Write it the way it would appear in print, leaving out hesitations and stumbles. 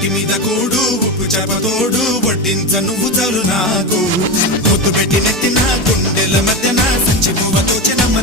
ఒట్టి మీద కూడు ఉప్పు చేపతోడు వడ్డించ నువ్వు చాలు నాకు ముద్దు పెట్టి నెత్తిన గుండెల మధ్యన సంచి పువ్వతో చినమ్మ